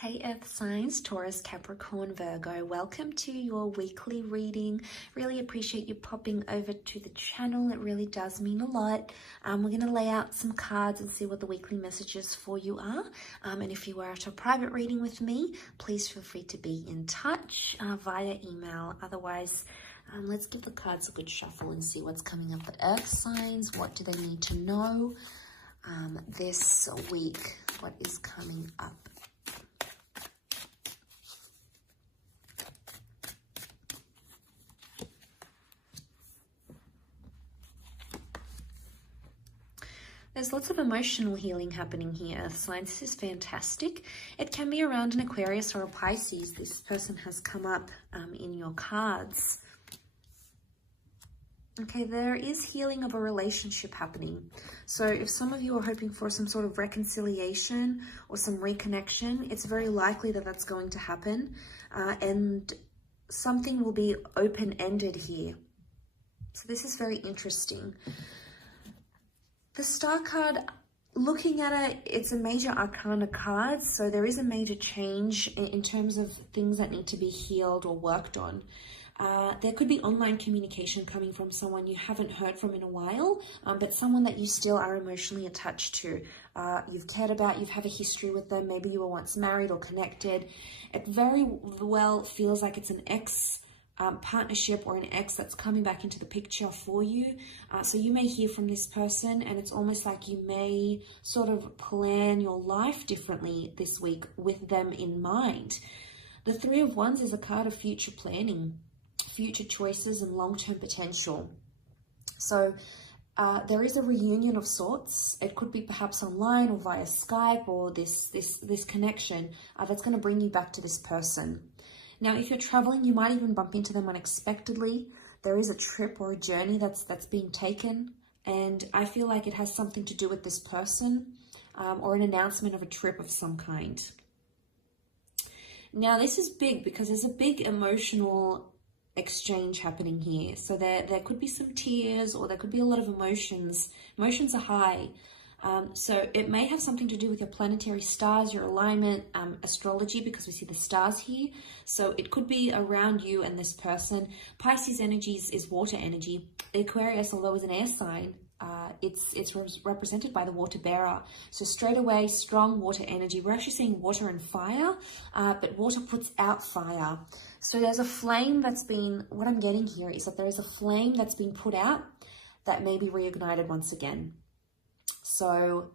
Hey Earth signs, Taurus, Capricorn, Virgo, welcome to your weekly reading. Really appreciate you popping over to the channel. It really does mean a lot. We're going to lay out some cards and see what the weekly messages for you are. And if you are at a private reading with me, please feel free to be in touch via email. Otherwise, let's give the cards a good shuffle and see what's coming up for Earth signs. What do they need to know this week? What is coming up? There's lots of emotional healing happening here, Earth signs. This is fantastic. It can be around an Aquarius or a Pisces. This person has come up in your cards. Okay, there is healing of a relationship happening. So if some of you are hoping for some sort of reconciliation or some reconnection, it's very likely that that's going to happen. And something will be open-ended here. So this is very interesting. The Star card, looking at it, it's a major arcana card, so there is a major change in terms of things that need to be healed or worked on. There could be online communication coming from someone you haven't heard from in a while, but someone that you still are emotionally attached to. You've cared about, you've had a history with them, maybe you were once married or connected. It very well feels like it's an ex partnership or an ex that's coming back into the picture for you. So you may hear from this person, and it's almost like you may sort of plan your life differently this week with them in mind. The Three of Wands is a card of future planning, future choices and long-term potential. So there is a reunion of sorts. It could be perhaps online or via Skype, or this connection that's going to bring you back to this person. Now, if you're traveling, you might even bump into them unexpectedly. There is a trip or a journey that's being taken, and I feel like it has something to do with this person or an announcement of a trip of some kind. Now, this is big because there's a big emotional exchange happening here. So there could be some tears, or there could be a lot of emotions. Emotions are high. So it may have something to do with your planetary stars, your alignment, astrology, because we see the stars here. So it could be around you and this person. Pisces energy is water energy. Aquarius, although is an air sign, it's represented by the water bearer. So straight away, strong water energy. We're actually seeing water and fire, but water puts out fire. So there's a flame that's been, what I'm getting here is that there is a flame that's been put out that may be reignited once again. So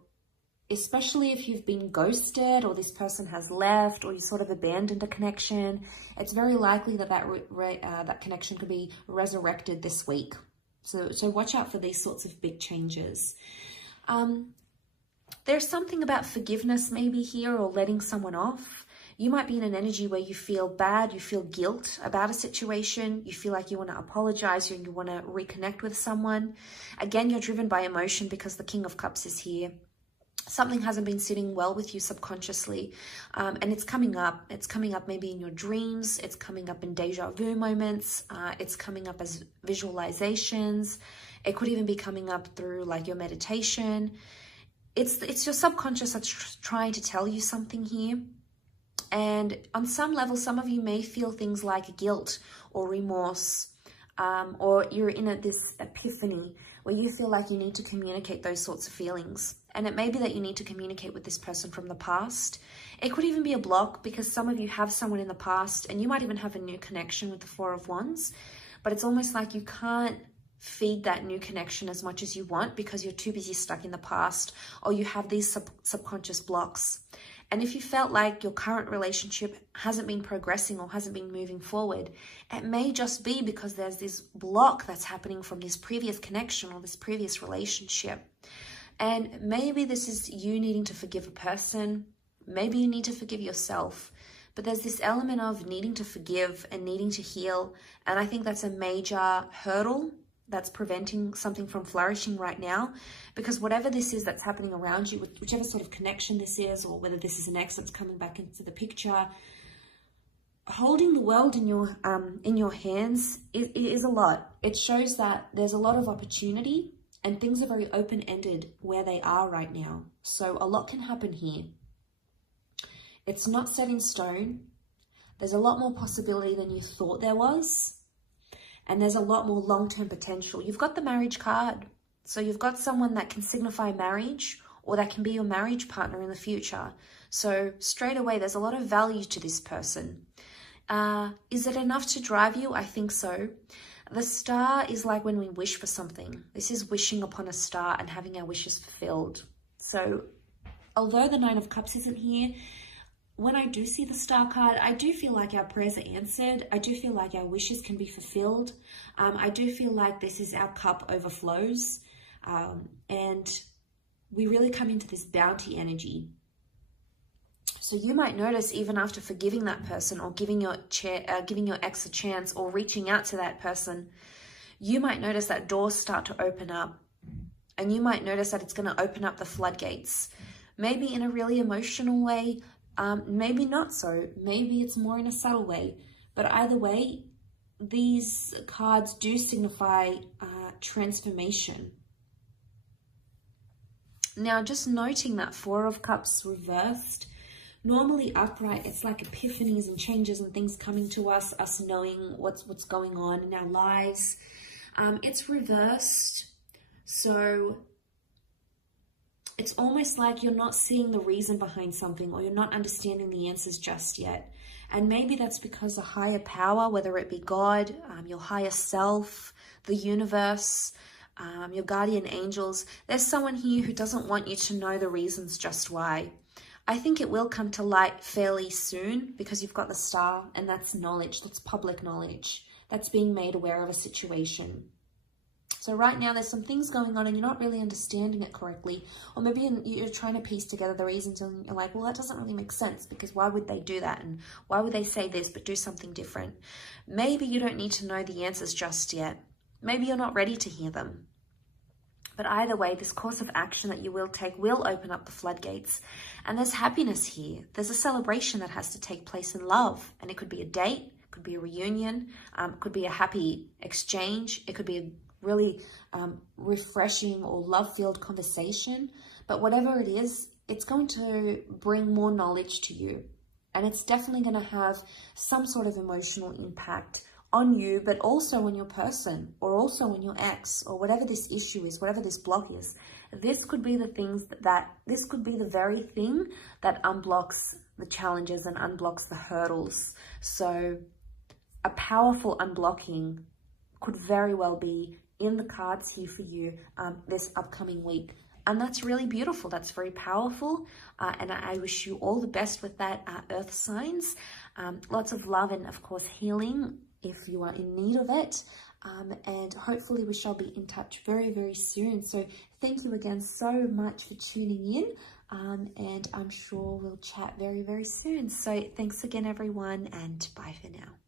especially if you've been ghosted, or this person has left, or you sort of abandoned a connection, it's very likely that that connection could be resurrected this week. So watch out for these sorts of big changes. There's something about forgiveness maybe here, or letting someone off. You might be in an energy where you feel bad, you feel guilt about a situation, you feel like you want to apologize, or you want to reconnect with someone. Again, you're driven by emotion because the King of Cups is here. Something hasn't been sitting well with you subconsciously, and it's coming up. It's coming up maybe in your dreams. It's coming up in deja vu moments. It's coming up as visualizations. It could even be coming up through like your meditation. It's your subconscious that's trying to tell you something here. And on some level, some of you may feel things like guilt or remorse, or you're in this epiphany where you feel like you need to communicate those sorts of feelings. And it may be that you need to communicate with this person from the past. It could even be a block because some of you have someone in the past, and you might even have a new connection with the Four of Wands, but it's almost like you can't feed that new connection as much as you want because you're too busy stuck in the past, or you have these subconscious blocks. And if you felt like your current relationship hasn't been progressing or hasn't been moving forward, it may just be because there's this block that's happening from this previous connection or this previous relationship. And maybe this is you needing to forgive a person. Maybe you need to forgive yourself. But there's this element of needing to forgive and needing to heal. And I think that's a major hurdle that's preventing something from flourishing right now, because whatever this is that's happening around you, whichever sort of connection this is, or whether this is an ex that's coming back into the picture, holding the world in your hands is a lot. It shows that there's a lot of opportunity, and things are very open-ended where they are right now. So a lot can happen here. It's not set in stone. There's a lot more possibility than you thought there was. And there's a lot more long-term potential. You've got the marriage card. So you've got someone that can signify marriage, or that can be your marriage partner in the future. So straight away, there's a lot of value to this person. Is it enough to drive you? I think so. The star is like when we wish for something. This is wishing upon a star and having our wishes fulfilled. So although the Nine of Cups isn't here, when I do see the star card, I do feel like our prayers are answered. I do feel like our wishes can be fulfilled. I do feel like this is our cup overflows. And we really come into this bounty energy. So you might notice even after forgiving that person, or giving your ex a chance, or reaching out to that person, you might notice that doors start to open up. And you might notice that it's going to open up the floodgates. Maybe in a really emotional way, maybe not so. Maybe it's more in a subtle way. But either way, these cards do signify transformation. Now, just noting that Four of Cups reversed, normally upright, it's like epiphanies and changes and things coming to us knowing what's going on in our lives. It's reversed, so it's almost like you're not seeing the reason behind something, or you're not understanding the answers just yet. And maybe that's because a higher power, whether it be God, your higher self, the universe, your guardian angels, there's someone here who doesn't want you to know the reasons just why. I think it will come to light fairly soon, because you've got the star, and that's knowledge, that's public knowledge, that's being made aware of a situation. So right now there's some things going on and you're not really understanding it correctly, or maybe you're trying to piece together the reasons and you're like, well, that doesn't really make sense, because why would they do that, and why would they say this but do something different? Maybe you don't need to know the answers just yet. Maybe you're not ready to hear them. But either way, this course of action that you will take will open up the floodgates. And there's happiness here. There's a celebration that has to take place in love. And it could be a date, it could be a reunion, it could be a happy exchange, it could be a really refreshing or love-filled conversation. But whatever it is, it's going to bring more knowledge to you. And it's definitely going to have some sort of emotional impact on you, but also on your person, or also on your ex, or whatever this issue is, whatever this block is. This could be the things this could be the very thing that unblocks the challenges and unblocks the hurdles. So a powerful unblocking could very well be in the cards here for you this upcoming week. And that's really beautiful. That's very powerful. And I wish you all the best with that, earth signs. Lots of love and, of course, healing if you are in need of it. And hopefully we shall be in touch very, very soon. So thank you again so much for tuning in. And I'm sure we'll chat very, very soon. So thanks again, everyone, and bye for now.